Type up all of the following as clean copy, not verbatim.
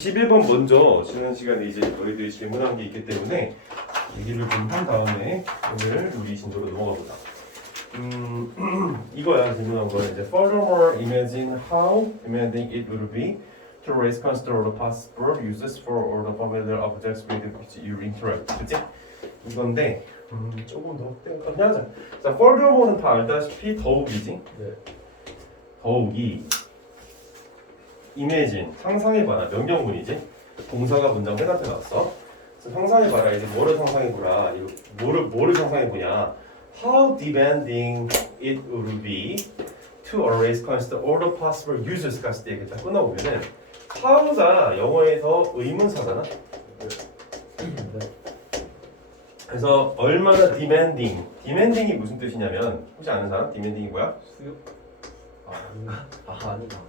11번 먼저 지난 시간에 이제 너희들이 질문한 게 있기 때문에 얘기를 좀 한 다음에 오늘 우리 진도로 넘어가 보자. 이거야 질문한 거는 이제 Furthermore, imagine how demanding it would be to raise consider all the possible uses for all the familiar objects with which you interact. 그치? 이건데 조금 더 그냥 하자. 자, Furthermore는 다 알다시피 더욱이지. 네. 더욱이 imagine 상상해봐라 명령문이지. 동사가 문장 맨 앞에 나왔어. 그래서 상상해봐라. 이제 뭐를 상상해보라. 뭐를 상상해보냐. How demanding it would be to always consider all the possible uses 갔을 때 이렇게 딱 끝나보면은 how가 영어에서 의문사잖아. 네. 그래서 얼마나 demanding이 무슨 뜻이냐면 혹시 아는 사람? demanding이 뭐야? 수요? 아닌가.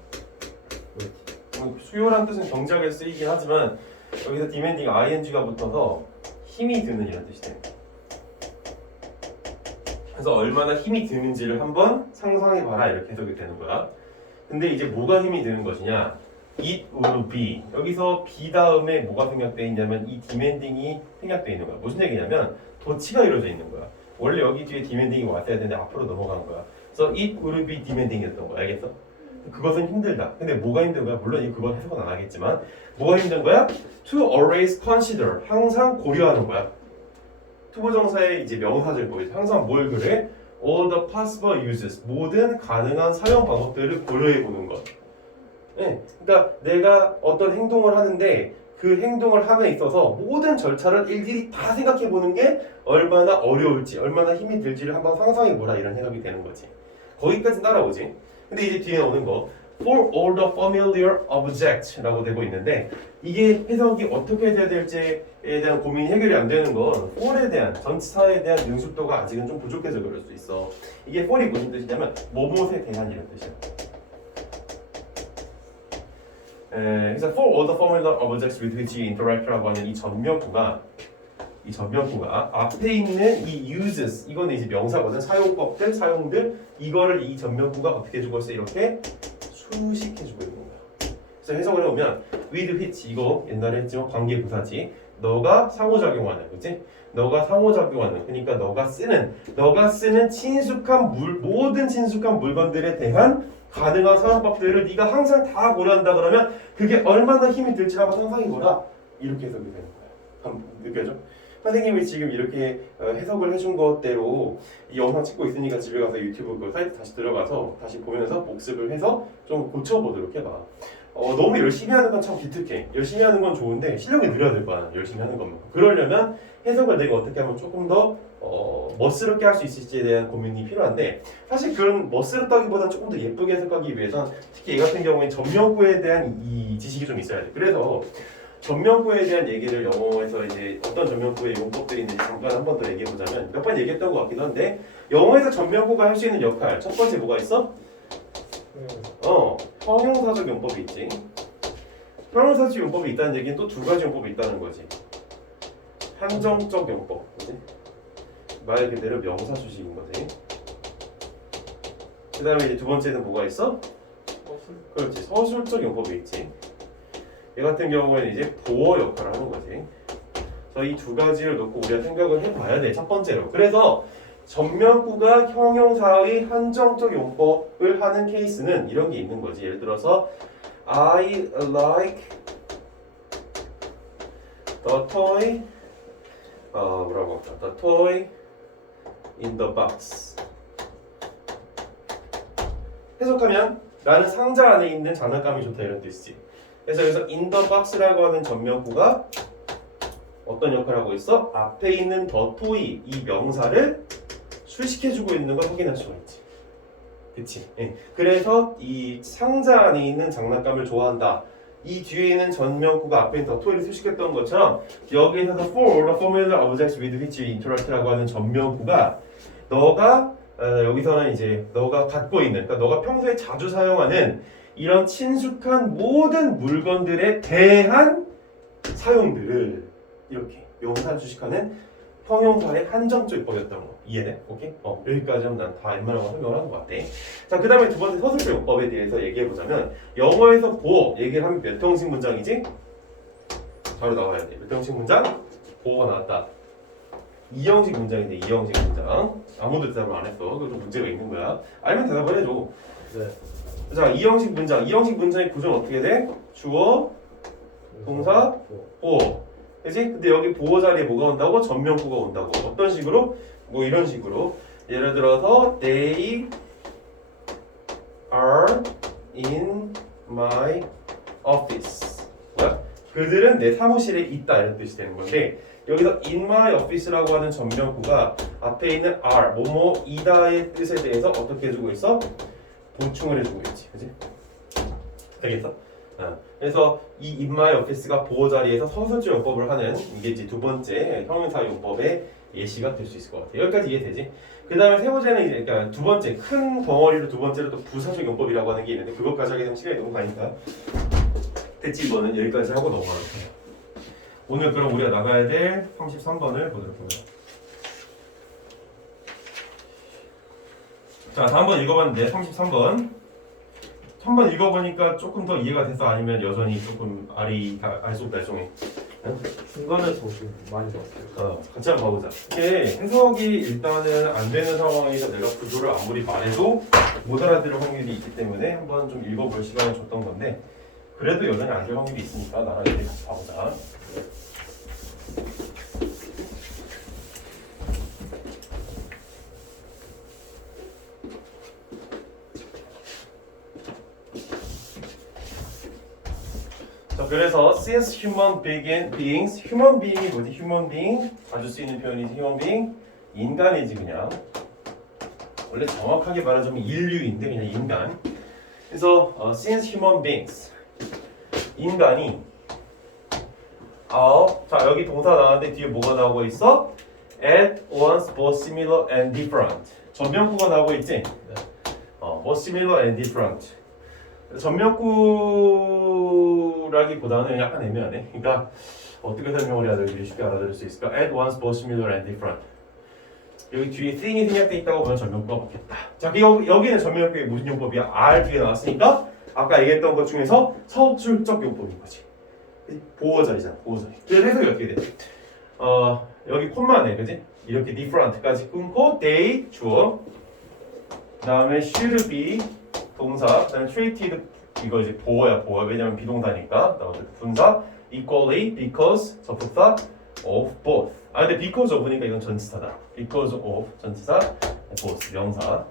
수요란 뜻은 정직하게 쓰이긴 하지만 여기서 demanding ing가 붙어서 힘이 드는 이런 뜻이 돼요. 그래서 얼마나 힘이 드는지를 한번 상상해봐라 이렇게 해석이 되는 거야. 근데 이제 뭐가 힘이 드는 것이냐? It would be. 여기서 be 다음에 뭐가 생략되어 있냐면 이 demanding이 생략되어 있는 거야. 무슨 얘기냐면 도치가 이루어져 있는 거야. 원래 여기 뒤에 demanding이 왔어야 되는데 앞으로 넘어간 거야. 그래서 it would be demanding이었던 거야. 알겠어? 그것은 힘들다. 근데 뭐가 힘든 거야? 물론 그건 해석은 안 하겠지만 뭐가 힘든 거야? To always consider. 항상 고려하는 거야. 투부정사의 이제 명사절 보이죠. 항상 뭘 그래? All the possible uses. 모든 가능한 사용 방법들을 고려해 보는 것. 네. 그러니까 내가 어떤 행동을 하는데 그 행동을 함에 있어서 모든 절차를 일일이 다 생각해 보는 게 얼마나 어려울지, 얼마나 힘이 들지를 한번 상상해 보라 이런 해석이 되는 거지. 거기까지 따라오지. 근데 이제 뒤에 오는 거 For all the familiar objects 라고 되고 있는데 이게 해석이 어떻게 돼야 될지에 대한 고민이 해결이 안 되는 건 for에 대한 전치사에 대한 능숙도가 아직은 좀 부족해서 그럴 수 있어. 이게 for이 무슨 뜻이냐면 뭐뭇에 대한 이런 뜻이야. 그래서 for all the familiar objects with which you interact라고 하는 이 전명구가 앞에 있는 이 uses 이거는 이제 명사거든. 사용법들, 사용들 이거를 이 전명구가 어떻게 해주고 있어? 이렇게 수식해주고 있는 거야. 그래서 해석을 해보면 with which 이거 옛날에 했지만 관계부사지. 너가 상호작용하는, 그치? 너가 상호작용하는, 그러니까 너가 쓰는 친숙한 모든 친숙한 물건들에 대한 가능한 사용법들을 네가 항상 다 고려한다 그러면 그게 얼마나 힘이 들지 한번 상상해보라. 이렇게 해석이 되는 거야. 한번 느껴져? 선생님이 지금 이렇게 해석을 해준 것대로 이 영상 찍고 있으니까 집에 가서 유튜브 그 사이트 다시 들어가서 다시 보면서 복습을 해서 좀 고쳐보도록 해봐. 너무 열심히 하는 건 참 기특해. 열심히 하는 건 좋은데 실력이 늘어야 될 거 아니야. 열심히 하는 것만. 그러려면 해석을 내가 어떻게 하면 조금 더 멋스럽게 할 수 있을지에 대한 고민이 필요한데 사실 그런 멋스럽다기보다는 조금 더 예쁘게 해석하기 위해선 특히 얘 같은 경우에 전명구에 대한 이 지식이 좀 있어야 돼. 그래서 전명구에 대한 얘기를 영어에서 이제 어떤 전명구의 용법들이 있는지 잠깐 한 번 더 얘기해 보자면 몇 번 얘기했던 것 같기도 한데 영어에서 전명구가 할 수 있는 역할 첫 번째 뭐가 있어? 형용사적 용법이 있지. 형용사적 용법이 있다는 얘기는 또 두 가지 용법이 있다는 거지. 한정적 용법, 그지? 말 그대로 명사 수식인 거지. 그 다음에 이제 두 번째는 뭐가 있어? 그렇지, 서술적 용법이 있지. 얘 같은 경우에는 이제 보어 역할을 하는 거지. 그래서 이 두 가지를 놓고 우리가 생각을 해봐야 돼. 첫 번째로. 그래서 전명구가 형용사의 한정적 용법을 하는 케이스는 이런 게 있는 거지. 예를 들어서 I like the toy 뭐라고 할까? The toy in the box. 해석하면 나는 상자 안에 있는 장난감이 좋다 이런 뜻이지. 그래서 여기서 in the box라고 하는 전명구가 어떤 역할을 하고 있어? 앞에 있는 the toy 이 명사를 수식해주고 있는 걸 확인할 수가 있지. 그치? 예. 그래서 이 상자 안에 있는 장난감을 좋아한다. 이 뒤에 있는 전명구가 앞에 있는 the toy를 수식했던 것처럼 여기에서 for all the familiar objects with which you interact라고 하는 전명구가 너가 여기서는 이제 너가 갖고 있는, 그러니까 너가 평소에 자주 사용하는 이런 친숙한 모든 물건들에 대한 사용들을 이렇게 명사를 수식하는 형용사의 한정적 용법이었던 거 이해돼? 오케이? 여기까지 하면 난 다 웬만한 설명을 한 것 같아. 자, 그 다음에 두 번째 서술적 용법에 대해서 얘기해 보자면 영어에서 얘기를 하면 몇 형식 문장이지? 바로 나와야 돼. 몇 형식 문장? 보호가 나왔다. 2형식 문장인데 2형식 문장. 아무도 대답을 안 했어. 그거 좀 문제가 있는 거야. 알면 대답을 해줘. 네. 자, 2형식 문장. 2형식 문장의 구조는 어떻게 돼? 주어, 동사, 보호. 그치? 근데 여기 보호 자리에 뭐가 온다고? 전명구가 온다고. 어떤 식으로? 뭐 이런 식으로. 예를 들어서 They are in my office. 뭐야? 그들은 내 사무실에 있다 이런 뜻이 되는 건데 여기서 in my office라고 하는 전명구가 앞에 있는 are 뭐뭐이다의 뜻에 대해서 어떻게 해주고 있어? 보충을 해주고 있지, 그지? 되겠어? 그래서 이 in my office가 보호 자리에서 서술조 용법을 하는 이게 이제 두 번째 형용사 용법의 예시가 될 수 있을 것 같아. 여기까지 이해되지? 그 다음에 세 번째는 이제 그러니까 두 번째 큰 덩어리로 두 번째로 또 부사적 용법이라고 하는 게 있는데 그것까지 하게 되면 시간이 너무 가니까 됐지 이거는 여기까지 하고 넘어가면 돼. 오늘 그럼 우리가 나가야 될 33번을 보도록 해요. 자, 다음 번 읽어봤는데 33번. 한번 읽어보니까 조금 더 이해가 됐어? 아니면 여전히 조금 알쏭달쏭해? 중간에서 좀 많이 나왔어요. 같이 한번 봐보자. 이게 해석이 일단은 안 되는 상황에서 내가 구조를 아무리 말해도 못 알아들을 확률이 있기 때문에 한번 좀 읽어볼 시간을 줬던 건데 그래도 여전히 안 될 확률이 있으니까 나랑 이제 같이 봐보자. 자, 그래서 since human beings, human being이 뭐지? human being 아주 쓰이는 표현이지. human being 인간이지 그냥. 원래 정확하게 말하자면 인류인데 그냥 인간. 그래서 since human beings 인간이 자 여기 동사 나왔는데 뒤에 뭐가 나오고 있어? At once both similar and different. 전명구가 나오고 있지? 네. both similar and different. 전명구라기보다는 약간 애매하네. 그러니까 어떻게 설명을 해야 되길래 쉽게 알아들을 수 있을까? At once both similar and different. 여기 뒤에 thing이 생략돼 있다고 보면 전명구가 맞겠다. 자, 여기는 전명구의 무슨 용법이야? R 뒤에 나왔으니까 아까 얘기했던 것 중에서 서술적 용법인 거지. 보호 자리잖아, 보호 자리. 그래서 해석이 어떻게 돼? 여기 콤마네, 그지? 이렇게 different까지 끊고 they 주어, 그다음에 should be 동사, 그다음에 treated 이거 이제 보호야, 보호. 왜냐면 비동사니까. 나머지 분사 equally because 접속사 of both. 근데 because of니까 이건 전치사다. because of 전치사 both 명사.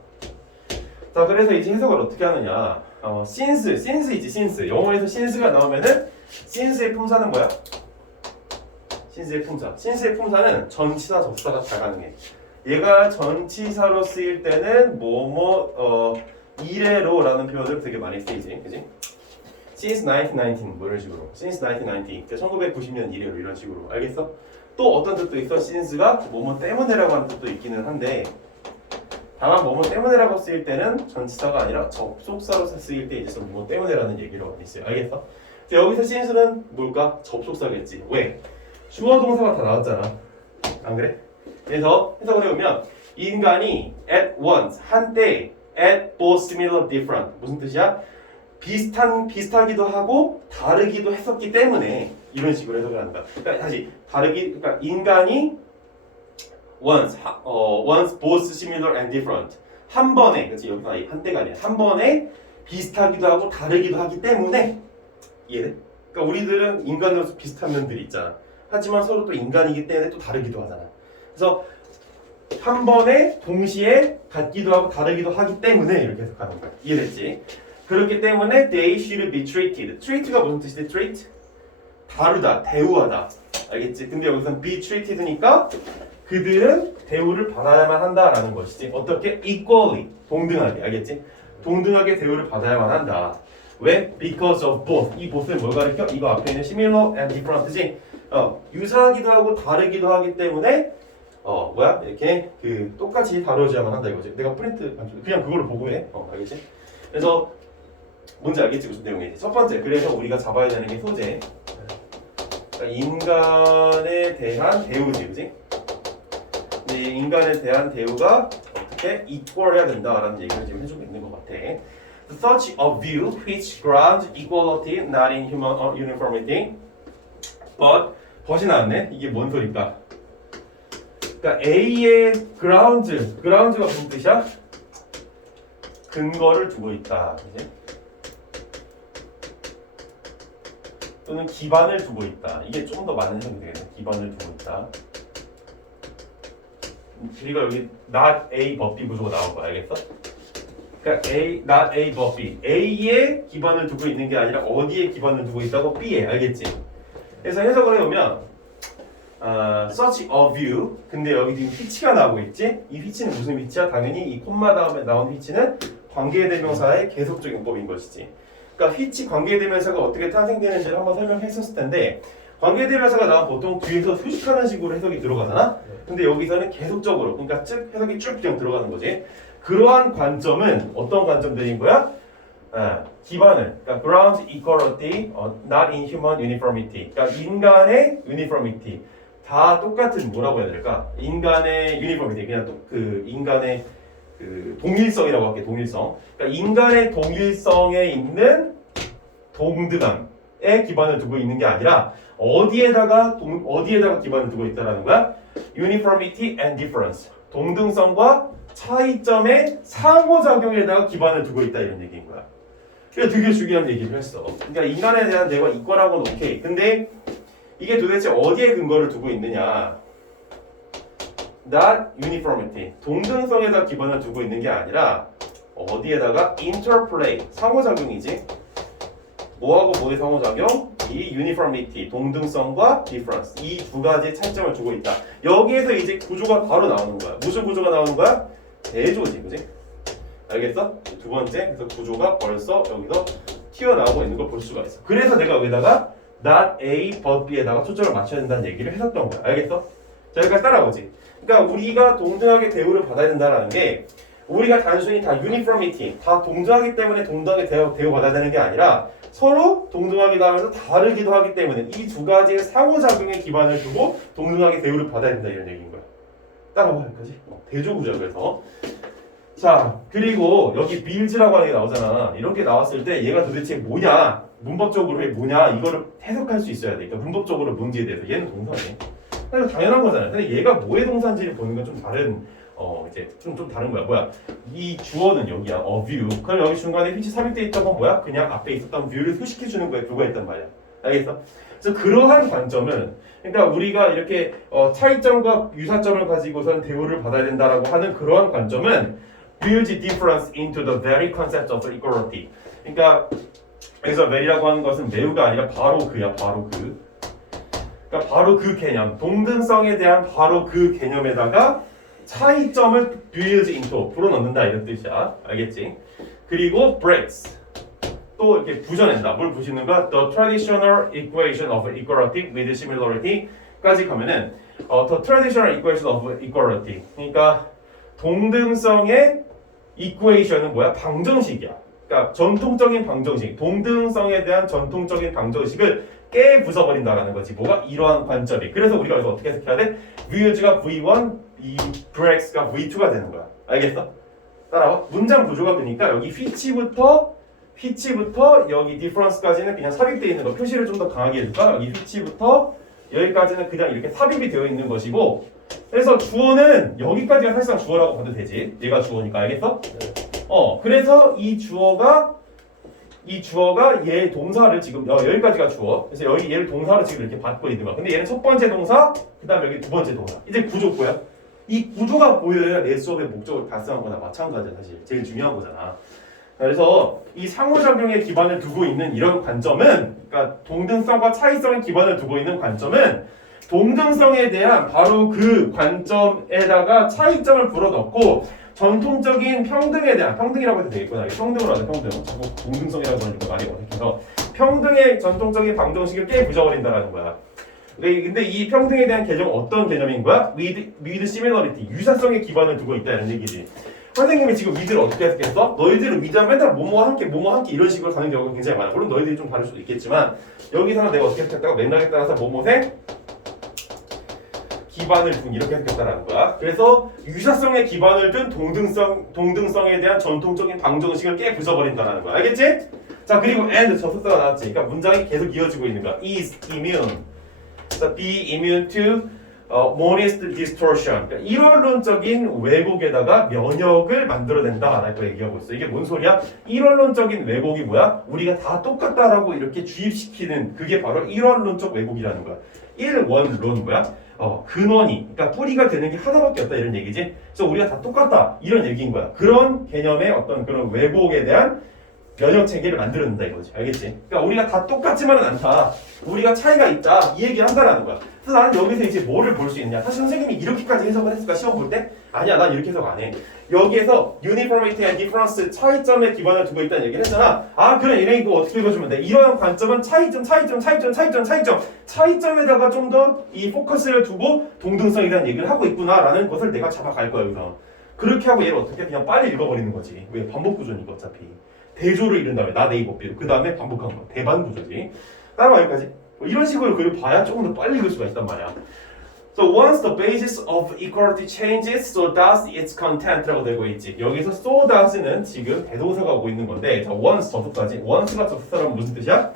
자, 그래서 이제 해석을 어떻게 하느냐? since 있지, since. 영어에서 since가 나오면은 since의 품사는 뭐야? since의 품사는 전치사 접사가 다 가능해. 얘가 전치사로 쓰일 때는 이래로라는 표현을 되게 많이 쓰이지, 그지? Since 1919 뭐 이런 식으로. Since 1990, 그러니까 1990년 이래로 이런 식으로. 알겠어? 또 어떤 뜻도 있어. since가 뭐뭐 때문에라고 하는 뜻도 있기는 한데, 다만 뭐뭐 때문에라고 쓰일 때는 전치사가 아니라 접속사로 쓰일 때 이제 뭐뭐 때문에라는 얘기로 있어요. 알겠어? 여기서 since는 뭘까? 접속사겠지. 왜? 주어 동사가 다 나왔잖아. 안 그래? 그래서 해석을 해보면 인간이 at once 한때 at both similar different 무슨 뜻이야? 비슷하기도 하고 다르기도 했었기 때문에 이런 식으로 해석을 한다. 그러니까 다시 그러니까 인간이 once both similar and different 한 번에 그렇지 여기서 한때가 아니야 한 번에 비슷하기도 하고 다르기도 하기 때문에 이해돼? 그러니까 우리들은 인간으로서 비슷한 면들이 있잖아. 하지만 서로 또 인간이기 때문에 또 다르기도 하잖아. 그래서 한 번에 동시에 같기도 하고 다르기도 하기 때문에 이렇게 해석하는 거야. 이해됐지? 그렇기 때문에 they should be treated. treat가 무슨 뜻이지? treat? 다루다, 대우하다. 알겠지? 근데 여기서는 be treated니까 그들은 대우를 받아야만 한다라는 것이지. 어떻게? equally. 동등하게. 알겠지? 동등하게 대우를 받아야만 한다. 왜? Because of both. 이 both는 뭘 가리켜? 이거 앞에 있는 similar and different지. 유사하기도 하고 다르기도 하기 때문에 이렇게 똑같이 다뤄져야만 한다 이거지. 내가 프린트 그냥 그걸로 보고해. 알겠지? 그래서 뭔지 알겠지 무슨 내용이지? 첫 번째, 그래서 우리가 잡아야 되는 게 소재. 그러니까 인간에 대한 대우지, 그지? 근데 인간에 대한 대우가 어떻게 equal해야 된다라는 얘기를 지금 해주고 있는 것 같아. Such a view which grounds equality not in human uniformity. but이 나왔네. 이게 뭔 소리일까? 그러니까 A의 ground가 무슨 뜻이야? 근거를 두고 있다. 그지? 또는 기반을 두고 있다. 이게 좀 더 많은 해석이 되겠네. 기반을 두고 있다. 그리고 여기 not A but B 구조가 나온 거야. 알겠어? 그러니까 not A but B. A에 기반을 두고 있는 게 아니라 어디에 기반을 두고 있다고? B에. 알겠지? 그래서 해석을 해보면 such a view. 근데 여기 지금 which가 나오고 있지? 이 which는 무슨 which야? 당연히 이 콤마 다음에 나온 which는 관계대명사의 계속적인 법인 것이지. 그러니까 which 관계대명사가 어떻게 탄생되는지를 한번 설명했었을 텐데 관계대명사가 나오면 보통 뒤에서 수식하는 식으로 해석이 들어가잖아? 근데 여기서는 계속적으로, 그러니까 쭉 해석이 쭉 그냥 들어가는 거지. 그러한 관점은 어떤 관점들인 거야? 기반을, 그러니까 ground equality, not inhuman uniformity. 그러니까 인간의 uniformity. 다 똑같은 뭐라고 해야 될까? 인간의 uniformity, 그냥 그 인간의 그 동일성이라고 할게. 동일성. 그러니까 인간의 동일성에 있는 동등함에 기반을 두고 있는 게 아니라 어디에다가 기반을 두고 있다라는 거야? Uniformity and difference. 동등성과 차이점의 상호작용에다가 기반을 두고 있다 이런 얘기인 거야. 그게 되게 중요한 얘기를 했어. 그러니까 인간에 대한 내가 이거라고는 오케이. 근데 이게 도대체 어디에 근거를 두고 있느냐? Not uniformity. 동등성에다 기반을 두고 있는 게 아니라 어디에다가 interplay. 상호작용이지. 뭐하고 뭐의 상호작용? 이 uniformity, 동등성과 difference. 이 두 가지 차이점을 두고 있다. 여기에서 이제 구조가 바로 나오는 거야. 무슨 구조가 나오는 거야? 대조지, 그지? 알겠어? 두 번째, 그래서 구조가 벌써 여기서 튀어나오고 있는 걸 볼 수가 있어. 그래서 내가 여기다가 not A, but B에다가 초점을 맞춰야 된다는 얘기를 했었던 거야. 알겠어? 자, 여기까지 따라오지. 그러니까 우리가 동등하게 대우를 받아야 된다는 게 우리가 단순히 다 uniformity, 다 동등하기 때문에 동등하게 대우받아야 되는 게 아니라 서로 동등하기도 하면서 다르기도 하기 때문에 이 두 가지의 상호작용에 기반을 두고 동등하게 대우를 받아야 된다 이런 얘기인 거야. 따라와 여기까지. 대조구조야. 그래서 자, 그리고 여기 builds라고 하는 게 나오잖아. 이렇게 나왔을 때 얘가 도대체 뭐냐, 문법적으로 뭐냐 이거를 해석할 수 있어야 돼. 그러니까 문법적으로 문제에 대해서 얘는 동사네. 이거 당연한 거잖아. 근데 얘가 뭐의 동사인지를 보는 건 좀 다른 이제 좀 다른 거야. 뭐야? 이 주어는 여기야. view. 그럼 여기 중간에 which 삽입돼 있던 건 뭐야? 그냥 앞에 있었던 view를 소식해 주는 거에 불과했단 말이야. 알겠어? 그래서 그러한 관점은, 그러니까 우리가 이렇게 차이점과 유사점을 가지고선 대우를 받아야 된다라고 하는 그러한 관점은 builds difference into the very concept of equality. 그러니까 여기서 very라고 하는 것은 매우가 아니라 바로 그야. 바로 그. 그러니까 바로 그 개념, 동등성에 대한 바로 그 개념에다가 차이점을 builds into 불어넣는다 이런 뜻이야. 알겠지? 그리고 breaks 또 이렇게 부셔낸다. 뭘 부시는가? The traditional equation of equality with similarity 까지 가면은 the traditional equation of equality. 그러니까 동등성의 equation은 뭐야? 방정식이야. 그러니까 전통적인 방정식, 동등성에 대한 전통적인 방정식을 깨부숴버린다라는 거지. 뭐가? 이러한 관점이. 그래서 우리가 여기서 어떻게 해석해야 돼? V가 V1, 이 Brex가 V2가 되는 거야. 알겠어? 따라와. 문장 구조가 되니까 여기 which부터 여기 difference까지는 그냥 삽입되어 있는 거. 표시를 좀 더 강하게 해줄까? 여기 which부터 여기까지는 그냥 이렇게 삽입이 되어 있는 것이고, 그래서 주어는 여기까지가 사실상 주어라고 봐도 되지. 얘가 주어니까. 알겠어? 그래서 이 주어가 얘 동사를 지금 여기까지가 주어. 그래서 여기 얘를 동사로 지금 이렇게 받고 있는 거야. 근데 얘는 첫 번째 동사, 그다음에 여기 두 번째 동사. 이제 구조 뭐야? 이 구조가 보여야 내 수업의 목적을 달성한 거나 마찬가지야. 사실 제일 중요한 거잖아. 그래서 이 상호작용에 기반을 두고 있는 이런 관점은, 그러니까 동등성과 차이성에 기반을 두고 있는 관점은 동등성에 대한 바로 그 관점에다가 차이점을 불어넣고 전통적인 평등에 대한, 평등이라고 해도 되겠구나. 평등으로 하자. 평등. 자꾸 동등성이라고 하니까 말이 어색해서 평등의 전통적인 방정식을 깨부숴버린다라는 거야. 근데 이 평등에 대한 개념은 어떤 개념인 거야? with similarity, 유사성에 기반을 두고 있다 이런 얘기지. 선생님이 지금 with를 어떻게 해석했어? 너희들은 with하면 맨날 뭐뭐 함께 이런 식으로 가는 경우가 굉장히 많아. 물론 너희들이 좀 다를 수도 있겠지만 여기서는 내가 어떻게 해석했다가 맥락에 따라서 뭐뭐에 기반을 둔 이렇게 해석했다라는 거야. 그래서 유사성에 기반을 둔 동등성에 대한 전통적인 방정식을 깨부숴버린다라는 거야. 알겠지? 자, 그리고 and 접속사가 나왔지. 그러니까 문장이 계속 이어지고 있는 거야. is immune. 자, be immune to monist distortion. 그러니까 일원론적인 왜곡에다가 면역을 만들어낸다라고 얘기하고 있어. 이게 뭔 소리야? 일원론적인 왜곡이 뭐야? 우리가 다 똑같다라고 이렇게 주입시키는 그게 바로 일원론적 왜곡이라는 거야. 일원론 뭐야? 근원이, 그러니까 뿌리가 되는 게 하나밖에 없다 이런 얘기지. 그래서 우리가 다 똑같다 이런 얘기인 거야. 그런 개념의 어떤 그런 왜곡에 대한 면역 체계를 만들어낸다 이거지. 알겠지? 그러니까 우리가 다 똑같지만은 않다. 우리가 차이가 있다. 이 얘기를 한다라는 거야. 그래서 나는 여기서 이제 뭐를 볼 수 있냐? 사실 선생님이 이렇게까지 해석을 했을까 시험 볼 때? 아니야, 난 이렇게 해석 안 해. 여기에서 uniformity and difference 차이점에 기반을 두고 있다는 얘기를 했잖아. 아, 그래, 얘네 이거 어떻게 읽어주면 돼? 이러한 관점은 차이점에다가 좀 더 이 포커스를 두고 동등성에 대한 얘기를 하고 있구나라는 것을 내가 잡아갈 거야 여기서. 그렇게 하고 얘를 어떻게 그냥 빨리 읽어버리는 거지. 왜? 반복 구조니까 어차피. 대조를 이룬 다음에 나 네이버 뷰. 그 다음에 반복한 거. 대반 구조지. 따라와 여기까지. 이런 식으로 그리고 봐야 조금 더 빨리 읽을 수가 있단 말이야. So once the basis of equality changes, so does its content라고 되고 있지. 여기서 so does는 지금 대동사가 오고 있는 건데, 자 once 접속사지. once가 접속사라면 무슨 뜻이야?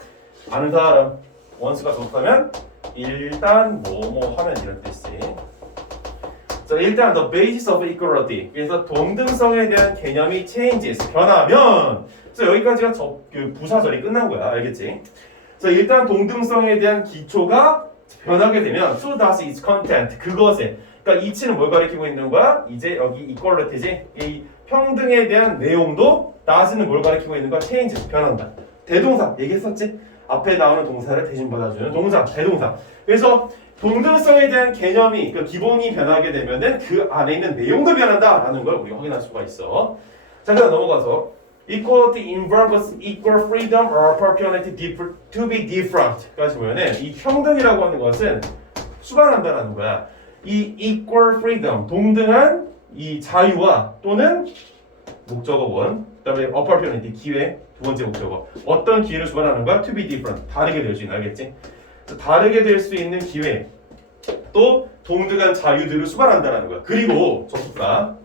아는 사람. once가 접속사면 일단 뭐뭐 하면 이런 뜻이지. 자 일단 the basis of equality. 그래서 동등성에 대한 개념이 changes 변하면. 그래서 여기까지가 그 부사절이 끝난 거야. 알겠지? 그래서 일단 동등성에 대한 기초가 변하게 되면 so does its content 그것에 그러니까 이치는 뭘 가리키고 있는 거야? 이제 여기 equality지 이 평등에 대한 내용도 does는 뭘 가리키고 있는 거야? change 변한다. 대동사 얘기했었지? 앞에 나오는 동사를 대신 받아주는 동사 대동사. 그래서 동등성에 대한 개념이 그 기본이 변하게 되면은 그 안에 있는 내용도 변한다라는 걸 우리가 확인할 수가 있어. 자 그럼 넘어가서 Equality involves equal freedom or opportunity to be different. 까지 보면은 이 평등이라고 하는 것은 수반한다라는 거야. 이 equal freedom 동등한 이 자유와 또는 목적어 원, 그다음에 opportunity 기회 두 번째 목적어 어떤 기회를 수반하는 거야? To be different 다르게 될 수 있는 알겠지? 다르게 될 수 있는 기회 또 동등한 자유들을 수반한다라는 거야. 그리고 접속사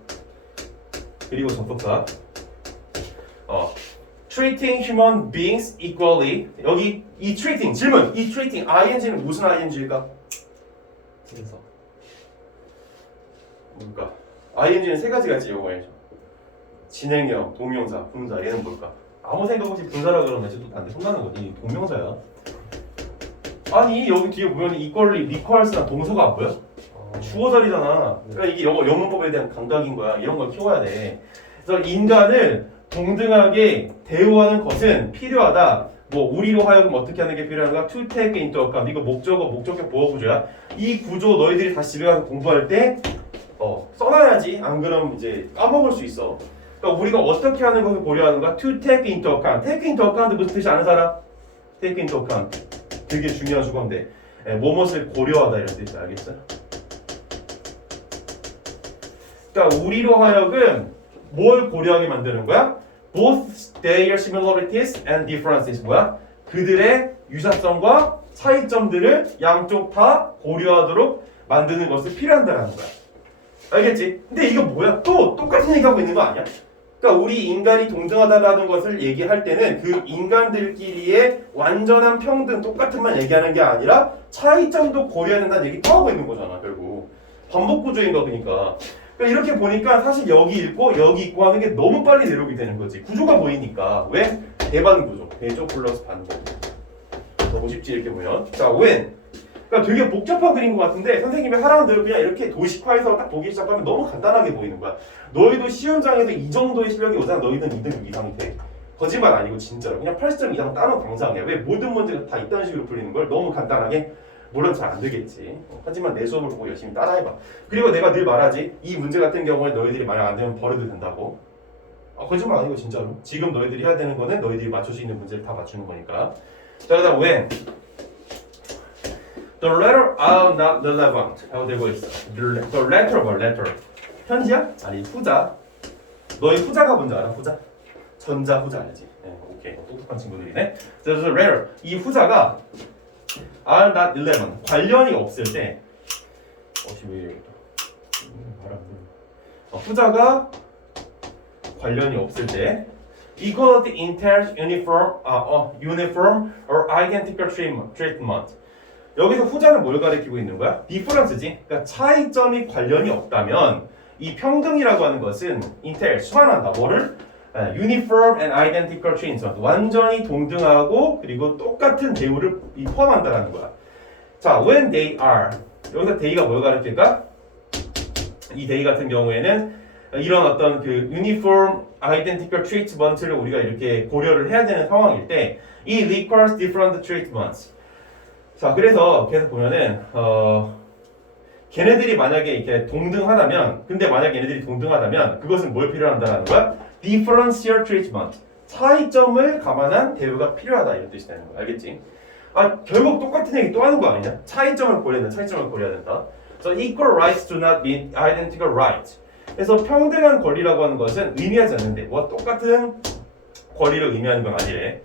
treating human beings equally. 여기 이 treating 질문. 이 treating ing는 무슨 ing일까? 진서. 뭘까? ing는 세 가지가 있지 영어에. 진행형, 동명사, 분사. 얘는 뭘까? 아무 생각 없이 분사라 그러면 이제 또 반대 혼나는 거지. 동명사야. 아니 여기 뒤에 보면 equally, requires나 동사가 안 보여? 주어 자리잖아. 그러니까 이게 영문법에 대한 감각인 거야. 이런 걸 키워야 돼. 그래서 인간을 동등하게 대우하는 것은 필요하다. 뭐 우리로 하여금 어떻게 하는 게 필요한가? To take into account. 이거 목적격 보호 구조야. 이 구조 너희들이 다시 집에 가서 공부할 때 써놔야지. 안 그럼 이제 까먹을 수 있어. 그러니까 우리가 어떻게 하는 것을 고려하는가? To take into account. take into account 무슨 뜻이 아는 사람? take into account. 되게 중요한 주어인데 무엇을 고려하다 이런 뜻이야. 알겠어? 그러니까 우리로 하여금 뭘 고려하게 만드는 거야? Both their similarities and differences 뭐야? 그들의 유사성과 차이점들을 양쪽 다 고려하도록 만드는 것을 필요한다라는 거야. 알겠지? 근데 이거 뭐야? 또 똑같은 얘기하고 있는 거 아니야? 그러니까 우리 인간이 동등하다라는 것을 얘기할 때는 그 인간들끼리의 완전한 평등 똑같은만 얘기하는 게 아니라 차이점도 고려해야 된다는 얘기 또 하고 있는 거잖아 결국. 반복 구조인 거 그러니까. 그러니까 이렇게 보니까 사실 여기 읽고 여기 읽고 하는 게 너무 빨리 내려오게 되는 거지. 구조가 보이니까. 왜? 대반 구조. 대조 플러스 반복. 너무 쉽지 이렇게 보면. 자, when. 그러니까 되게 복잡한 그림 것 같은데 선생님이 하라는 대로 그냥 이렇게 도식화해서 딱 보기 시작하면 너무 간단하게 보이는 거야. 너희도 시험장에서 이 정도의 실력이 오잖아. 너희는 2등 이상이 돼. 거짓말 아니고 진짜로. 그냥 80점 이상 따로 당장이야. 왜? 모든 문제가 다 이딴 식으로 풀리는 걸 너무 간단하게. 물론 잘 안 되겠지. 하지만 내 수업을 보고 열심히 따라해봐. 그리고 내가 늘 말하지. 이 문제 같은 경우에 너희들이 만약 안 되면 버려도 된다고. 거짓말 아니고 진짜로. 지금 너희들이 해야 되는 거는 너희들이 맞출 수 있는 문제를 다 맞추는 거니까. 자, 그다음 when the letter are not relevant 라고 되고 있어. the letter 뭐 letter? 현지야? 아니 후자. 너희 후자가 뭔지 알아? 후자? 전자 후자 알지? 네, 오케이. 똑똑한 친구들이네. 그래서 letter 이 후자가 are not relevant 관련이 없을 때 왜 이래겠다. 후자가 관련이 없을 때 equality entails uniform or identical treatment 여기서 후자는 뭘 가리키고 있는 거야? 디퍼런스지. 그러니까 차이점이 관련이 없다면 이 평등이라고 하는 것은 인텔 수반한다. 뭐를? Uniform and identical treatment. 완전히 동등하고 그리고 똑같은 대우를 포함한다라는 거야. 자, when they are. 여기서 they가 뭘 가리킬까? 이 they 같은 경우에는 이런 어떤 그 uniform identical treatment를 우리가 이렇게 고려를 해야 되는 상황일 때 이 requires different treatments. 자, 그래서 계속 보면은 걔네들이 만약에 이렇게 동등하다면, 근데 만약 얘네들이 동등하다면 그것은 뭘 필요한다라는 거야? differential treatment. 차이점을 감안한 대우가 필요하다 이런 뜻이 되는 거야. 알겠지? 아, 결국 똑같은 얘기 또 하는 거 아니냐? 차이점을 고려해야 된다. 차이점을 고려해야 된다. So equal rights do not mean identical rights. 그래서 평등한 권리라고 하는 것은 의미하지 않는데, 뭐 똑같은 권리를 의미하는 건 아니래.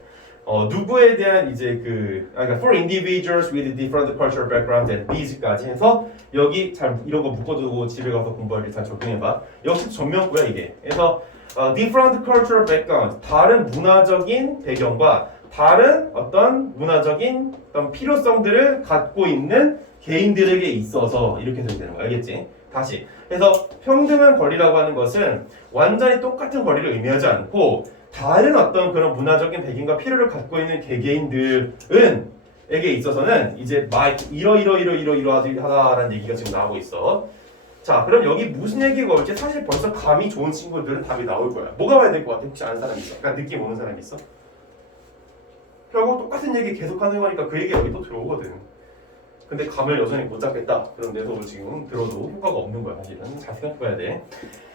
누구에 대한 이제 그러니까 for individuals with different cultural backgrounds and needs까지 해서 여기 잘 이런 거 묶어두고 집에 가서 공부할 때 잘 적용해봐. 역시 전면구야 이게. 그래서 different cultural background, 다른 문화적인 배경과 다른 어떤 문화적인 어떤 필요성들을 갖고 있는 개인들에게 있어서 이렇게 되는 거야. 알겠지? 다시. 그래서 평등한 권리라고 하는 것은 완전히 똑같은 권리를 의미하지 않고 다른 어떤 그런 문화적인 배경과 필요를 갖고 있는 개개인들은 에게 있어서는 이제 이러하다라는 얘기가 지금 나오고 있어. 자, 그럼 여기 무슨 얘기가 올지 사실 벌써 감이 좋은 친구들은 답이 나올 거야. 뭐가 와야 될 것 같아? 혹시 아는 사람 있어? 약간 느낌 오는 사람 있어? 결국 똑같은 얘기 계속하는 거니까 그 얘기 여기 또 들어오거든. 근데 감을 여전히 못 잡겠다. 그럼 내 수업을 지금 들어도 효과가 없는 거야. 사실은 잘 생각해봐야 돼.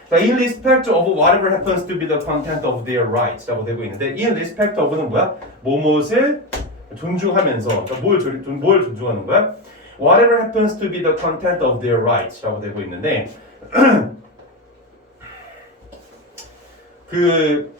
자, in respect of whatever happens to be the content of their rights 라고 되고 있는데 in respect of는 뭐야? 뭐뭇을 존중하면서 그러니까 뭘 존중하는 거야? whatever happens to be the content of their rights 라고 되고 있는데 그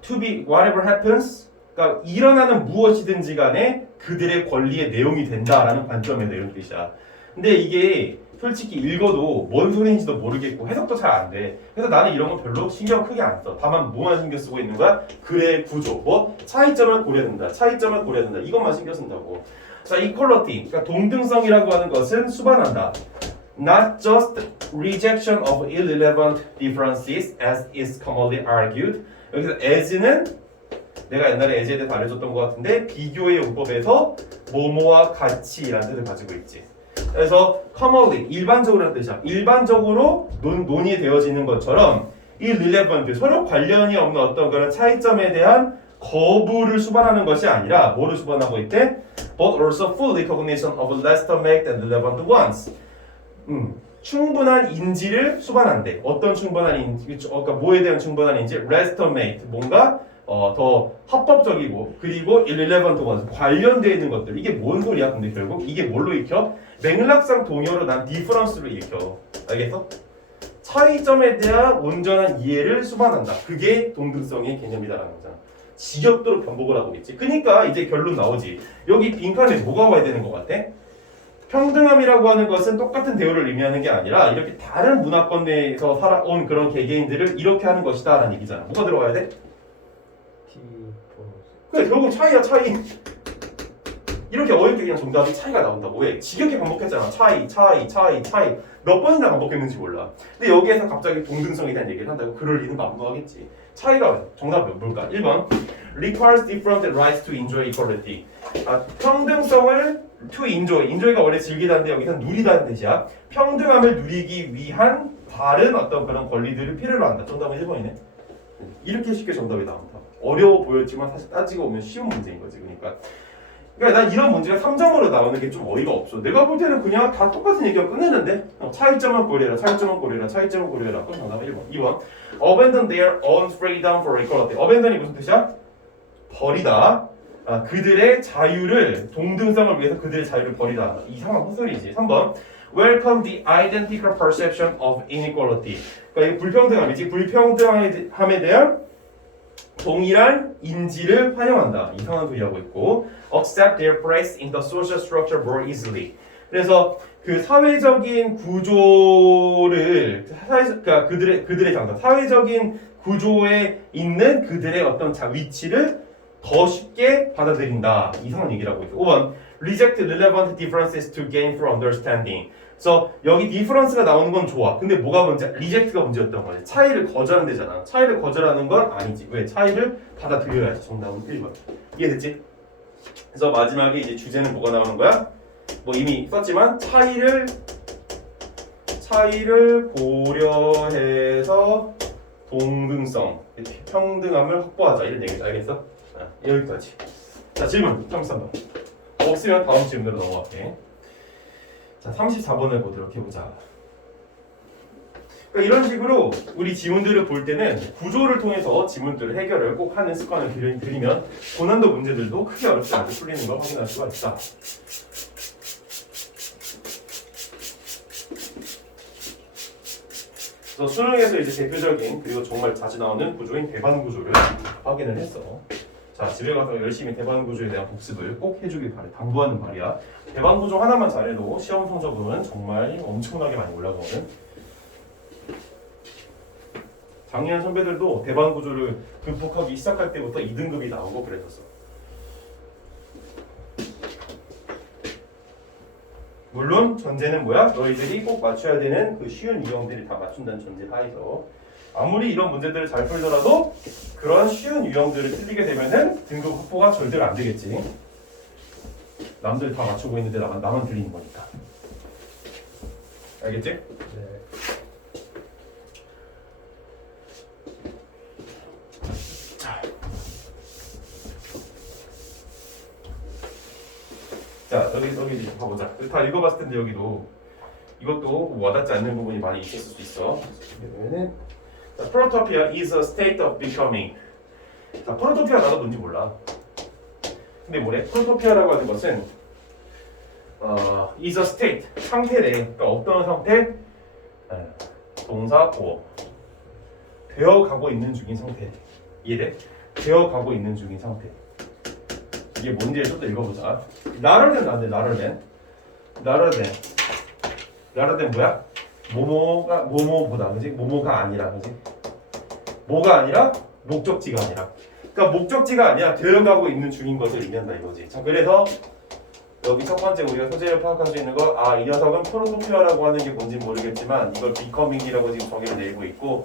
to be whatever happens 그러니까 일어나는 무엇이든지 간에 그들의 권리의 내용이 된다라는 관점에서 이런 뜻이야. 근데 이게 솔직히 읽어도 뭔 소리인지도 모르겠고 해석도 잘 안 돼. 그래서 나는 이런 거 별로 신경 크게 안 써. 다만 뭐만 신경 쓰고 있는 거야? 글의 구조, 뭐 차이점을 고려한다. 차이점을 고려한다. 이것만 신경 쓴다고. 자, equality, 그러니까 동등성이라고 하는 것은 수반한다. Not just rejection of irrelevant differences as is commonly argued. 여기서 as는 내가 옛날에 as에 대해서 알려줬던 것 같은데 비교의 용법에서 뭐뭐와 같이라는 뜻을 가지고 있지. 그래서 commonly 일반적으로라는 뜻이야. 일반적으로 논의되어지는 것처럼 irrelevant 서로 관련이 없는 어떤 그런 차이점에 대한 거부를 수반하는 것이 아니라 뭐를 수반하고 있대? But also full recognition of legitimate and relevant ones. 충분한 인지를 수반한대. 어떤 충분한 인지? 그러니까 뭐에 대한 충분한 인지? legitimate 뭔가 더 합법적이고 그리고 irrelevant ones 관련되어 있는 것들. 이게 뭔 소리야? 근데 결국 이게 뭘로 읽혀? 맥락상 동의어로 난 difference로 읽혀. 알겠어? 차이점에 대한 온전한 이해를 수반한다. 그게 동등성의 개념이다라는 거잖아. 지겹도록 반복을 하고 있지. 그러니까 이제 결론 나오지. 여기 빈칸에 뭐가 와야 되는 것 같아? 평등함이라고 하는 것은 똑같은 대우를 의미하는 게 아니라 이렇게 다른 문화권 내에서 살아온 그런 개개인들을 이렇게 하는 것이다 라는 얘기잖아. 뭐가 들어와야 돼? 그래, 결국 차이야 차이. 이렇게 어렵게 그냥 정답이 차이가 나온다고. 왜? 지겹게 반복했잖아. 차이. 몇 번이나 반복했는지 몰라. 근데 여기에서 갑자기 동등성에 대한 얘기를 한다고 그럴 리는 만무하겠지. 차이가 정답은 뭘까? 1번 requires different rights to enjoy equality. 평등성을 to enjoy. enjoy가 원래 즐기다는데 여기서 누리다는 뜻이야. 평등함을 누리기 위한 다른 어떤 그런 권리들을 필요로 한다. 정답은 1번이네. 이렇게 쉽게 정답이 나온다. 어려워 보였지만 사실 따지고 보면 쉬운 문제인 거지. 그러니까 난 이런 문제가 3점으로 나오는 게 좀 어이가 없어. 내가 볼 때는 그냥 다 똑같은 얘기가 끝내는데 차이점을 고려해라. 그럼 정답은 1번. 2번 abandon their own freedom for equality. abandon이 무슨 뜻이야? 버리다. 그들의 자유를 동등성을 위해서 그들의 자유를 버리다. 이상한 헛소리지. 3번 welcome the identical perception of inequality. 그러니까 이거 불평등함이지. 불평등함에 대한 동일한 인지를 환영한다. 이상한 소리하고 있고 accept their place in the social structure more easily. 그래서 그 사회적인 구조를 그러니까 그들의 장단, 사회적인 구조에 있는 그들의 어떤 위치를 더 쉽게 받아들인다. 이상한 얘기라고 있어. 5번 reject relevant differences to gain for understanding. 그래서 여기 difference가 나오는 건 좋아. 근데 뭐가 문제? reject가 문제였던 거지. 차이를 거절하는 데잖아. 차이를 거절하는 건 아니지. 왜? 차이를 받아들여야지. 정답은 1번. 이해됐지? 그래서 마지막에 이제 주제는 뭐가 나오는 거야? 뭐 이미 썼지만 차이를 고려해서 동등성, 평등함을 확보하자 이런 얘기죠. 알겠어? 자, 여기까지. 자, 질문 33번. 없으면 다음 질문으로 넘어갈게. 자, 34번을 보도록 해보자. 그러니까 이런 식으로 우리 지문들을 볼 때는 구조를 통해서 지문들을 해결을 꼭 하는 습관을 들이면 고난도 문제들도 크게 어렵지 않게 풀리는 걸 확인할 수가 있다. 그래서 수능에서 이제 대표적인 그리고 정말 자주 나오는 구조인 대반 구조를 확인을 했어. 자, 집에 가서 열심히 대반 구조에 대한 복습을 꼭 해주길 바래. 당부하는 말이야. 대반 구조 하나만 잘해도 시험 성적은 정말 엄청나게 많이 올라가거든. 작년 선배들도 대반 구조를 극복하기 시작할 때부터 2등급이 나오고 그랬었어. 물론 전제는 뭐야? 너희들이 꼭 맞춰야 되는 그 쉬운 유형들이 다 맞춘다는 전제 하에서 아무리 이런 문제들을 잘 풀더라도 그런 쉬운 유형들을 틀리게 되면은 등급 확보가 절대로 안 되겠지. 남들 다 맞추고 있는데 나만 들리는 거니까. 알겠지? 네. 자, 여기 봐보자. 다 읽어봤을 텐데 여기도 이것도 와닿지 않는 부분이 많이 있을 수도 있어. 그러면은 Protopia is a state of becoming. 자, 프로토피아 나도 뭔지 몰라. 근데 뭐래? 프로토피아라고 하는 것은 is a state 상태래. 그러니까 어떤 상태? 동사 보어 되어가고 있는 중인 상태. 이해돼? 되어가고 있는 중인 상태. 이게 뭔지 좀 더 읽어보자. 라러덴 나한테 라러덴 뭐야? 뭐뭐보다 그지? 뭐뭐가 아니라 그지? 뭐가 아니라 목적지가 아니라. 그러니까 목적지가 아니라 되어가고 있는 중인 것을 의미한다 이거지. 자, 그래서 여기 첫 번째 우리가 소재를 파악할 수 있는 거, 이 녀석은 프로토피아라고 하는 게 뭔지 모르겠지만 이걸 becoming이라고 지금 정의를 내리고 있고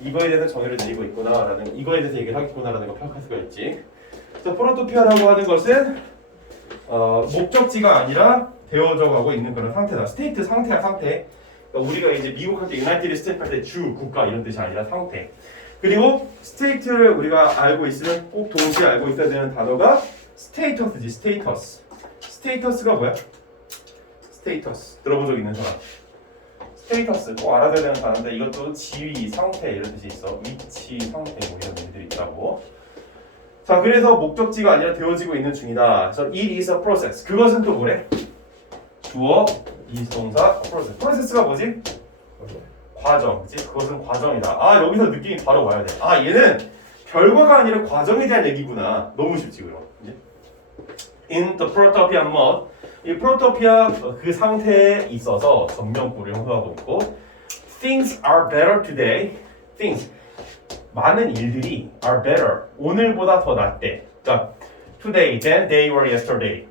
이거에 대해서 정의를 내리고 있구나라는, 이거에 대해서 얘기를 하겠구나라는 걸 파악할 수가 있지. 그래서 프로토피아라고 하는 것은 목적지가 아니라 되어져 가고 있는 그런 상태다. 스테이트 상태야, 상태. 그러니까 우리가 이제 미국 할 때 유나이티드 스테이트 할 때 주, 국가 이런 뜻이 아니라 상태. 그리고 스테이트를 우리가 알고 있으면 꼭 동시에 알고 있어야 되는 단어가 스테이터스지. 스테이터스가 뭐야? 스테이터스 들어본 적 있는 사람? 스테이터스 꼭 알아둬야 되는 단어인데 이것도 지위, 상태 이런 뜻이 있어. 위치, 상태 뭐 이런 의미들이 있다고. 자, 그래서 목적지가 아니라 되어지고 있는 중이다. 그래서 it is a process. 그것은 또 뭐래? 주어, 이동사, process. process가 뭐지? 과정. 그치? 그것은 과정이다. 여기서 느낌이 바로 와야 돼. 얘는 결과가 아니라 과정에 대한 얘기구나. 너무 쉽지, 그럼. In the protopian mode, 이 프로토피아 그 상태에 있어서 전면구를 형성하고 있고, things are better today. things 많은 일들이 are better 오늘보다 더 낫대. 그러니까 today than they were yesterday.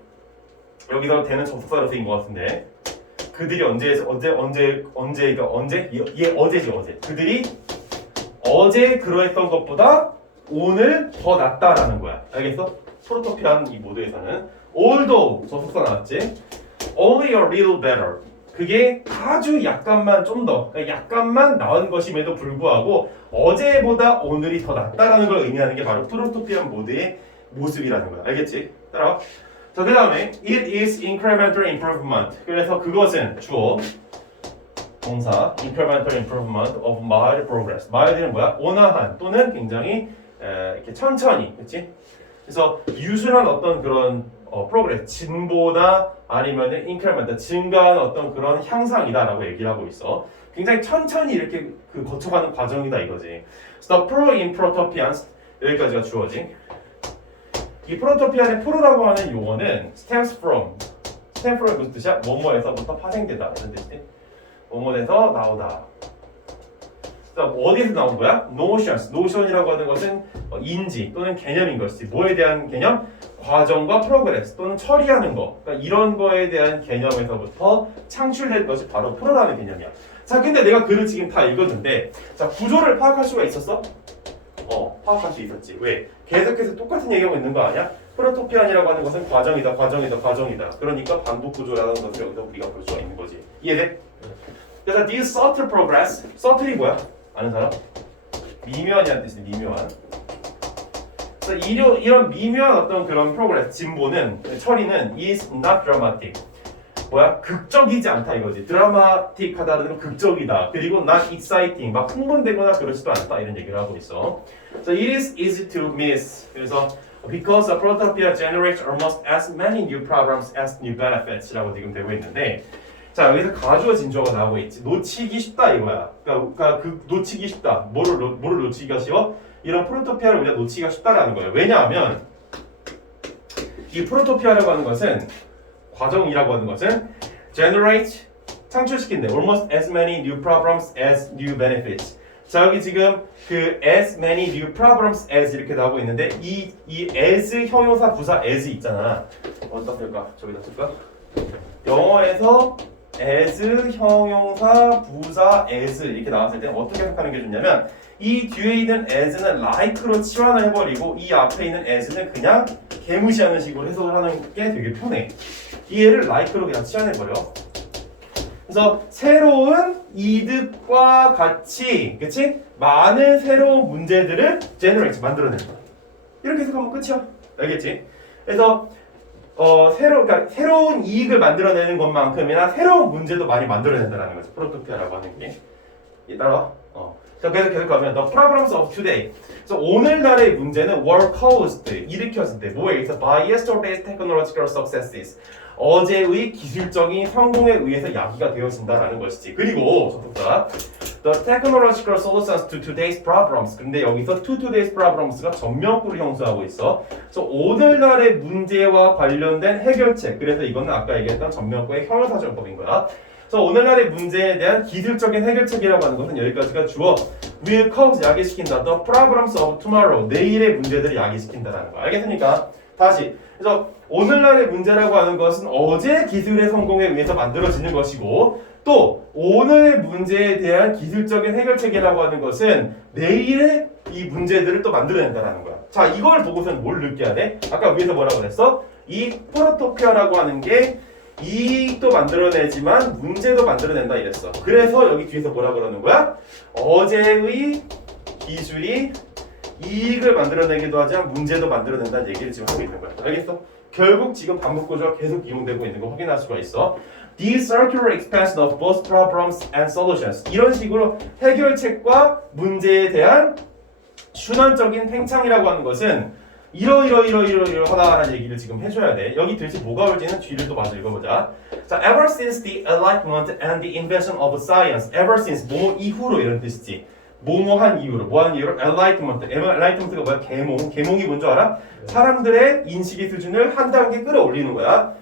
여기서 대는 접속사로 쓰인 것 같은데 그들이 어제지 어제. 그들이 어제 그러했던 것보다 오늘 더 낫다라는 거야. 알겠어? 프로토피안 이 모드에서는 although 접속사 나왔지. only a little better. 그게 아주 약간만 좀 더, 그러니까 약간만 나은 것임에도 불구하고 어제보다 오늘이 더 낫다라는 걸 의미하는 게 바로 프로토피안 모드의 모습이라는 거야. 알겠지? 따라와. 자, 그 다음에 it is incremental improvement. 그래서 그것은 주어, 동사 incremental improvement of mild progress. mild는 뭐야? 온화한 또는 굉장히 이렇게 천천히, 그렇지? 그래서 유순한 어떤 그런 progress, 진보다 아니면은 increment, 증가한 어떤 그런 향상이다라고 얘기를 하고 있어. 굉장히 천천히 이렇게 거쳐가는 과정이다 이거지. So the pro in protopians 여기까지가 주어지. 이 프로토피안의 프로라고 하는 용어는 stems from 무슨 뜻이야? 뭐뭐에서부터 파생되다 이런 뜻이. 뭐뭐에서 나오다. 어디에서 나온 거야? notion이라고 하는 것은 인지 또는 개념인 것이지. 뭐에 대한 개념? 과정과 프로그레스 또는 처리하는 거. 그러니까 이런 거에 대한 개념에서부터 창출된 것이 바로 프로라는 개념이야. 자, 근데 내가 글을 지금 다 읽었는데, 자, 구조를 파악할 수가 있었어? 파악할 수 있었지. 왜? 계속해서 똑같은 얘기하고 있는 거 아니야? 프로토피안이라고 하는 것은 과정이다. 그러니까 반복 구조라는 것을 여기서 우리가 볼 수가 있는 거지. 이해돼? 그래서 this subtle progress, subtle이 뭐야? 아는 사람? 미묘한이라는 뜻이 미묘한. 그래서 이런 미묘한 어떤 그런 프로그레스, 진보는, 처리는 is not dramatic. 뭐야? 극적이지 않다 이거지. 드라마틱하다는 건 극적이다. 그리고 not exciting. 막 흥분되거나 그러지도 않다. 이런 얘기를 하고 있어. So it is easy to miss. 그래서 because a protopia generates almost as many new problems as new benefits라고 지금 되고 있는데, 자, 여기서 가주어 진주어가 나오고 있지. 놓치기 쉽다 이거야. 그러니까 그 놓치기 쉽다. 뭐를 놓치기가 쉬워? 이런 프로토피아를 우리가 놓치기가 쉽다라는 거예요. 왜냐하면 이 프로토피아라고 하는 것은 과정이라고 하는 것은 generate 창출시킨대. almost as many new problems as new benefits. 자, 여기 지금 그 as many new problems as 이렇게 나오고 있는데 이 as 형용사 부사 as 있잖아. 어디다 쓸까? 저기다 쓸까? 영어에서 as 형용사 부사 as 이렇게 나왔을 때 어떻게 해석하는 게 좋냐면 이 뒤에 있는 as는 like로 치환을 해버리고 이 앞에 있는 as는 그냥 개무시하는 식으로 해석을 하는 게 되게 편해. 이 애를 like로 그냥 치환해버려. 그래서 새로운 이득과 같이, 그치? 많은 새로운 문제들을 generate, 만들어낸다. 이렇게 해석하면 끝이야. 알겠지? 그래서 그러니까 새로운 이익을 만들어내는 것만큼이나 새로운 문제도 많이 만들어낸다는 거죠. 프로토피아라고 하는 게. 따라와. 자, 계속 가면 the problems of today. 그래서 오늘날의 문제는 were caused, 일으켰을 때 뭐에 의해서 by yesterday's technological successes. 어제의 기술적인 성공에 의해서 야기가 되어진다라는 것이지. 그리고 접속사 the technological solutions to today's problems. 근데 여기서 to today's problems가 전명구를 형수하고 있어. 그래서 오늘날의 문제와 관련된 해결책. 그래서 이거는 아까 얘기했던 전명구의 형용사정법인 거야. 그래서 오늘날의 문제에 대한 기술적인 해결책이라고 하는 것은 여기까지가 주어. will cause 야기시킨다. the problems of tomorrow. 내일의 문제들을 야기시킨다라는 거. 알겠습니까? 다시. 그래서 오늘날의 문제라고 하는 것은 어제 기술의 성공에 의해서 만들어지는 것이고 또 오늘의 문제에 대한 기술적인 해결책이라고 하는 것은 내일의 이 문제들을 또 만들어낸다는 거야. 자, 이걸 보고서는 뭘 느껴야 돼? 아까 위에서 뭐라고 그랬어? 이 프로토피아라고 하는 게 이익도 만들어내지만 문제도 만들어낸다 이랬어. 그래서 여기 뒤에서 뭐라 그러는 거야? 어제의 기술이 이익을 만들어내기도 하지만 문제도 만들어낸다는 얘기를 지금 하고 있는 거야. 알겠어? 결국 지금 반복 구조가 계속 이용되고 있는 거 확인할 수가 있어. The circular expansion of both problems and solutions. 이런 식으로 해결책과 문제에 대한 순환적인 팽창이라고 하는 것은 이러하다라는 얘기를 지금 해줘야 돼. 여기 도대체 뭐가 올지는 뒤를 또 마저 읽어보자. 자, ever since the enlightenment and the invention of science. ever since 뭐뭐 이후로 이런 뜻이지. 뭐뭐한 이유로, 뭐한 이유로? enlightenment가 뭐야? 계몽이 뭔 줄 알아? 사람들의 인식의 수준을 한 단계 끌어올리는 거야.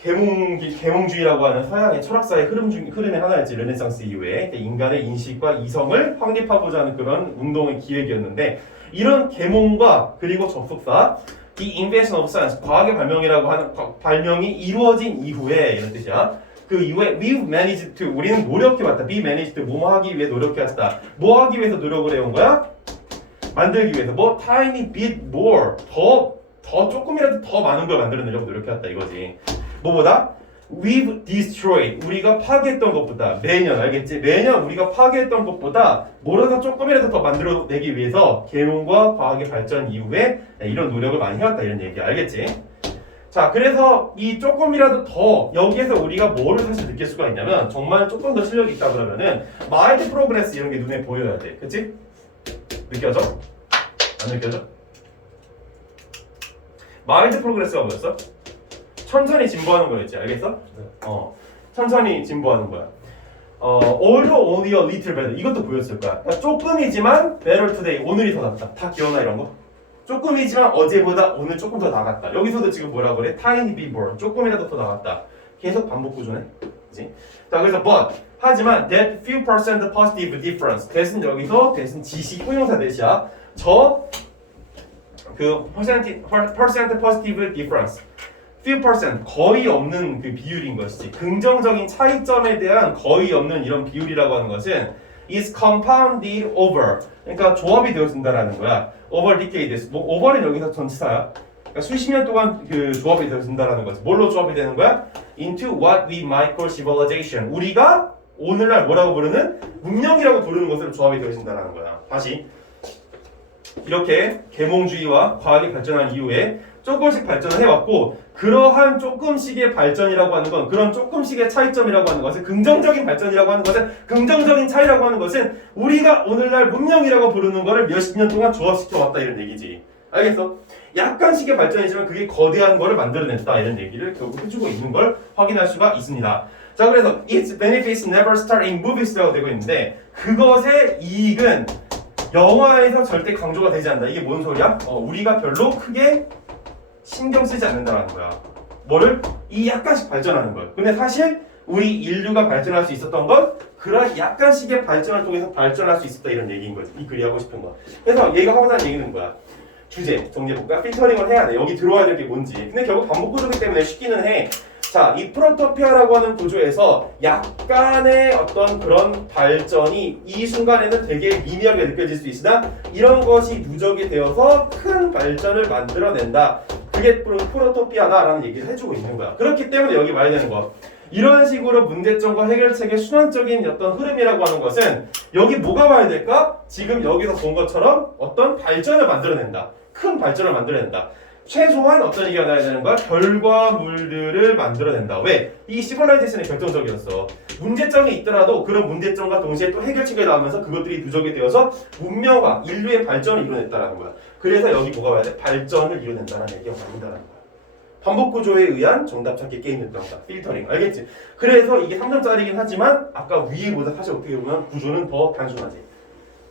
계몽주의라고 하는 서양의 철학사의 흐름의 하나였지. 르네상스 이후에 인간의 인식과 이성을 확립하고자 하는 그런 운동의 기획이었는데 이런 계몽과 그리고 접속사 the invention of science, 과학의 발명이라고 하는 발명이 이루어진 이후에 이런 뜻이야. 그 이후에 we've managed to, 우리는 노력해왔다. be managed to, 뭐뭐 하기 위해 노력해왔다. 뭐 하기 위해서 노력을 해온 거야? 만들기 위해서. 뭐 tiny bit more, 더 조금이라도 더 많은 걸 만들어내려고 노력해왔다 이거지. 뭐보다? We've destroyed, 우리가 파괴했던 것보다 매년, 알겠지? 매년 우리가 파괴했던 것보다 뭐라도 조금이라도 더 만들어내기 위해서 계몽과 과학의 발전 이후에 이런 노력을 많이 해왔다 이런 얘기야. 알겠지? 자, 그래서 이 조금이라도 더 여기에서 우리가 뭐를 사실 느낄 수가 있냐면 정말 조금 더 실력이 있다 그러면은 마일드 프로그레스 이런 게 눈에 보여야 돼. 그치? 느껴져? 안 느껴져? 마일드 프로그레스가 뭐였어? 천천히 진보하는 거였지. 알겠어? 네. 천천히 진보하는 거야. although only a little better. 이것도 보였을 거야. 그러니까 조금이지만 better today. 오늘이 더 낫다. 다 기억나 이런 거? 조금이지만 어제보다 오늘 조금 더 나갔다. 여기서도 지금 뭐라 그래? tiny bit more. 조금이라도 더 나갔다. 계속 반복 구조네. 그치? 자, 그래서 but 하지만 that few percent positive difference. 대신 여기서 대신 지시 형용사 대시야. 저 그 percent positive difference, few percent 거의 없는 그 비율인 것이지. 긍정적인 차이점에 대한 거의 없는 이런 비율이라고 하는 것은 is compounded over. 그러니까 조합이 되어진다라는 거야. over decades. 뭐 over는 여기서 전치사야. 그러니까 수십 년 동안 그 조합이 되어진다라는 거지. 뭘로 조합이 되는 거야? Into what we might call civilization. 우리가 오늘날 뭐라고 부르는 문명이라고 부르는 것으로 조합이 되어진다라는 거야. 다시 이렇게 계몽주의와 과학이 발전한 이후에 조금씩 발전을 해왔고 그러한 조금씩의 발전이라고 하는 건 그런 조금씩의 차이점이라고 하는 것은 긍정적인 발전이라고 하는 것은 긍정적인 차이라고 하는 것은 우리가 오늘날 문명이라고 부르는 거를 몇십 년 동안 조합시켜 왔다 이런 얘기지. 알겠어? 약간씩의 발전이지만 그게 거대한 거를 만들어냈다 이런 얘기를 결국 해주고 있는 걸 확인할 수가 있습니다. 자 그래서 its benefits never start in movies라고 되고 있는데 그것의 이익은 영화에서 절대 강조가 되지 않는다. 이게 뭔 소리야? 우리가 별로 크게 신경 쓰지 않는다는 거야. 뭐를? 이 약간씩 발전하는 걸. 근데 사실 우리 인류가 발전할 수 있었던 건 그런 약간씩의 발전을 통해서 발전할 수 있었다 이런 얘기인 거지. 이 글이 하고 싶은 거. 그래서 얘가 하고자 하는 얘기는 뭐야? 주제 정리해볼까? 필터링을 해야 돼. 여기 들어와야 될 게 뭔지. 근데 결국 반복 구조이기 때문에 쉽기는 해. 자, 이 프로토피아라고 하는 구조에서 약간의 어떤 그런 발전이 이 순간에는 되게 미미하게 느껴질 수 있으나 이런 것이 누적이 되어서 큰 발전을 만들어낸다. 그게 프로토피아다라는 얘기를 해주고 있는 거야. 그렇기 때문에 여기 와야 되는 거야. 이런 식으로 문제점과 해결책의 순환적인 어떤 흐름이라고 하는 것은 여기 뭐가 와야 될까? 지금 여기서 본 것처럼 어떤 발전을 만들어낸다. 큰 발전을 만들어낸다. 최소한 어떤 얘기가 나야 되는 거야? 결과물들을 만들어낸다. 왜? 이 시뮬레이션이 결정적이었어. 문제점이 있더라도 그런 문제점과 동시에 또 해결책이 나오면서 그것들이 누적이 되어서 문명화, 인류의 발전을 이뤄냈다는 거야. 그래서 여기 뭐가 와야 돼? 발전을 이뤄낸다는 얘기가 나온다는 거야. 반복 구조에 의한 정답 찾기 게임이었던 거다. 필터링. 알겠지? 그래서 이게 3점짜리긴 하지만 아까 위에보다 사실 어떻게 보면 구조는 더 단순하지.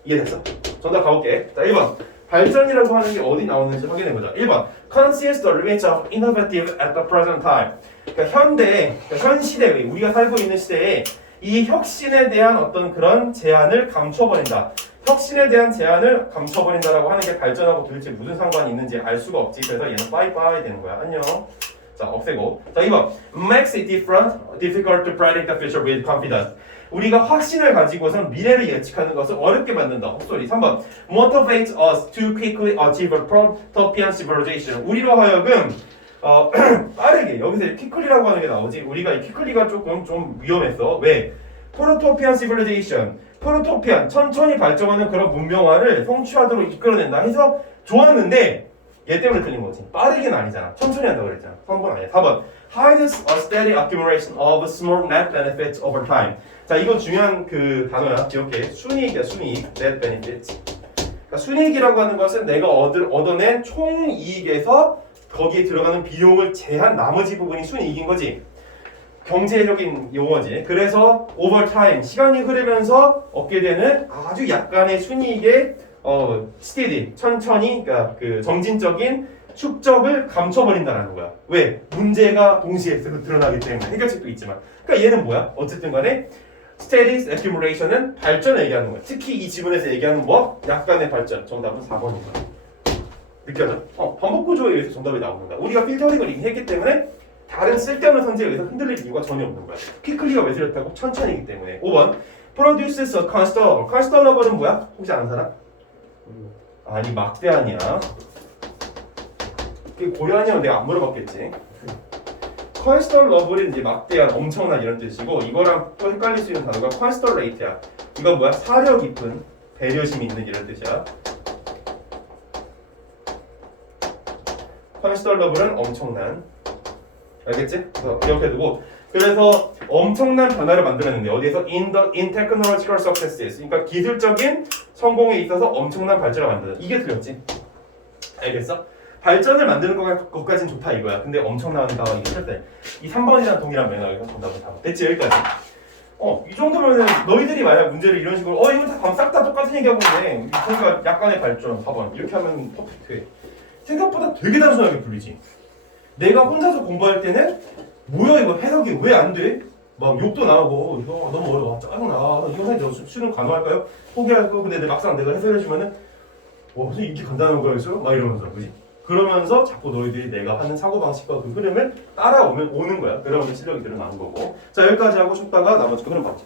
이해됐어? 정답 가볼게. 자, 1번. 발전이라고 하는 게 어디 나오는지 확인해보자. 1번. Conceals the limits of innovative at the present time. 그러니까 현 시대에, 우리가 살고 있는 시대에 이 혁신에 대한 어떤 그런 제한을 감춰버린다. 혁신에 대한 제한을 감춰버린다라고 하는 게 발전하고 도대체 무슨 상관이 있는지 알 수가 없지. 그래서 얘는 빠이빠이 되는 거야. 안녕. 자, 없애고. 자, 2번. Makes it difficult to predict the future with confidence. 우리가 확신을 가지고선 미래를 예측하는 것을 어렵게 만든다. 헛소리. 3번. Motivates us to quickly achieve a protopian civilization. 우리로 하여금 빠르게 여기서 quickly라고 하는 게 나오지. 우리가 이 quickly가 조금 좀 위험했어. 왜? Protopian civilization. 프로토피안 천천히 발전하는 그런 문명화를 성취하도록 이끌어낸다 해서 좋았는데 얘 때문에 틀린 거지. 빠르게는 아니잖아. 천천히 한다고 그랬잖아. 3번 아니야. 4번. Hides a steady accumulation of small net benefits over time. 자, 이건 중요한 그 단어야. 기억해. 순이익이야, 순이익. net benefits. 그러니까 순이익이라고 하는 것은 내가 얻어낸 총이익에서 거기에 들어가는 비용을 제한 나머지 부분이 순이익인 거지. 경제적인 용어지. 그래서 over time, 시간이 흐르면서 얻게 되는 아주 약간의 순이익의 steady, 천천히, 그러니까 그 점진적인 축적을 감춰버린다는 거야. 왜? 문제가 동시에 드러나기 때문에. 해결책도 있지만. 그러니까 얘는 뭐야? 어쨌든 간에 steady accumulation은 발전을 얘기하는 거야. 특히 이 지문에서 얘기하는 뭐? 약간의 발전. 정답은 4번입니다. 느껴져? 반복 구조에 의해서 정답이 나오는 거야. 우리가 필터링을 이미 했기 때문에 다른 쓸데없는 선지에 의해서 흔들릴 이유가 전혀 없는 거야. 퀵클리가 왜 틀렸다고? 천천히이기 때문에. 5번. Produces a constant level. constant level은 뭐야? 혹시 아는 사람? 아니, 막대한이야. 그게 고려한이면 내가 안 물어봤겠지. constant level이 이제 막대한, 엄청난 이런 뜻이고 이거랑 또 헷갈릴 수 있는 단어가 constant rate야. 이건 뭐야? 사려 깊은, 배려심이 있는 이런 뜻이야. constant level은 엄청난. 알겠지? 그래서 기억해두고 그래서 엄청난 변화를 만들었는데 어디에서 in technological successes 그러니까 기술적인 성공에 있어서 엄청난 발전을 만드는 이게 틀렸지? 알겠어? 발전을 만드는 것까지는 좋다 이거야. 근데 엄청나니까 이게 틀렸대. 이 3번이랑 동일한 맥락에서 정답은 4번. 됐지? 여기까지. 이 정도면 너희들이 만약 문제를 이런 식으로 이거 다 싹 다 똑같은 얘기하고 있네. 그러니까 약간의 발전 4번 이렇게 하면 퍼펙트해. 생각보다 되게 단순하게 풀리지. 내가 혼자서 공부할 때는 뭐야 이거 해석이 왜 안 돼? 막 욕도 나오고 이거 너무 어려워 짜증나. 이거 선생님 저 수능 가능할까요? 포기할 거. 근데 막상 내가 해설해주면은 무슨 이렇게 간단한 거였어요? 막 이러면서 그지? 그러면서 자꾸 너희들이 내가 하는 사고방식과 그 흐름을 따라오면 오는 거야. 그러면 실력이 늘어나는 거고. 자 여기까지 하고 쉬었다가 나머지 거 흐름 봤지.